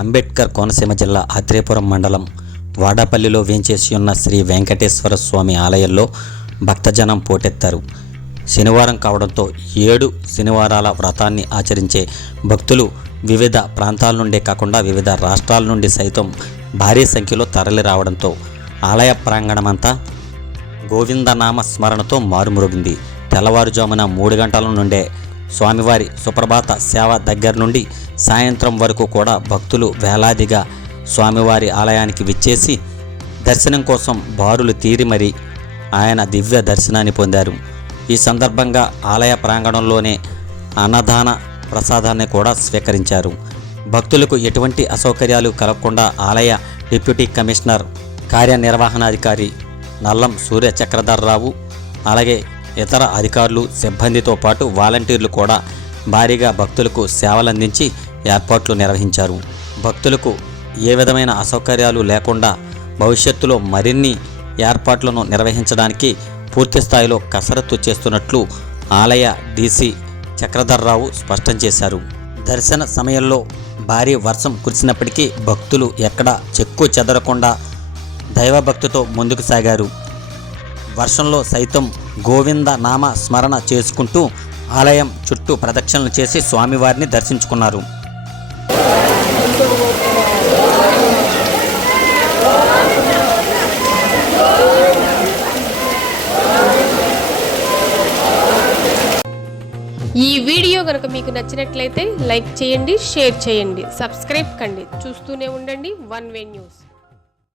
అంబేద్కర్ కోనసీమ జిల్లా ఆత్రేయపురం మండలం వాడాపల్లిలో వేంచేసి ఉన్న శ్రీ వెంకటేశ్వర స్వామి ఆలయంలో భక్తజనం పోటెత్తారు. శనివారం కావడంతో ఏడు శనివారాల వ్రతాన్ని ఆచరించే భక్తులు వివిధ ప్రాంతాల నుండే కాకుండా వివిధ రాష్ట్రాల నుండి సైతం భారీ సంఖ్యలో తరలి రావడంతో ఆలయ ప్రాంగణమంతా గోవిందనామ స్మరణతో మారుమురుగింది. తెల్లవారుజామున మూడు గంటల నుండే స్వామివారి సుప్రభాత సేవ దగ్గర నుండి సాయంత్రం వరకు కూడా భక్తులు వేలాదిగా స్వామివారి ఆలయానికి విచ్చేసి దర్శనం కోసం బారులు తీరి మరి ఆయన దివ్య దర్శనాన్ని పొందారు. ఈ సందర్భంగా ఆలయ ప్రాంగణంలోనే అన్నదాన ప్రసాదాన్ని కూడా స్వీకరించారు. భక్తులకు ఎటువంటి అసౌకర్యాలు కలగకుండా ఆలయ డిప్యూటీ కమిషనర్ కార్యనిర్వహణాధికారి నల్లం సూర్య చక్రధర్రావు అలాగే ఇతర అధికారులు సిబ్బందితో పాటు వాలంటీర్లు కూడా భారీగా భక్తులకు సేవలందించి ఏర్పాట్లు నిర్వహించారు. భక్తులకు ఏ విధమైన అసౌకర్యాలు లేకుండా భవిష్యత్తులో మరిన్ని ఏర్పాట్లను నిర్వహించడానికి పూర్తి స్థాయిలో కసరత్తు చేస్తున్నట్లు ఆలయ డీసీ చక్రధర్రావు స్పష్టం చేశారు. దర్శన సమయంలో భారీ వర్షం కురిసినప్పటికీ భక్తులు ఎక్కడా చెక్కు చెదరకుండా దైవభక్తితో ముందుకు సాగారు. వర్షంలో సైతం గోవింద నామ స్మరణ చేసుకుంటూ ఆలయం చుట్టూ ప్రదక్షిణలు చేసి స్వామివారిని దర్శించుకున్నారు. ఈ వీడియో కనుక మీకు నచ్చినట్లయితే లైక్ చేయండి షేర్ చేయండి సబ్స్క్రైబ్ కండి. చూస్తూనే ఉండండి వన్ వే న్యూస్.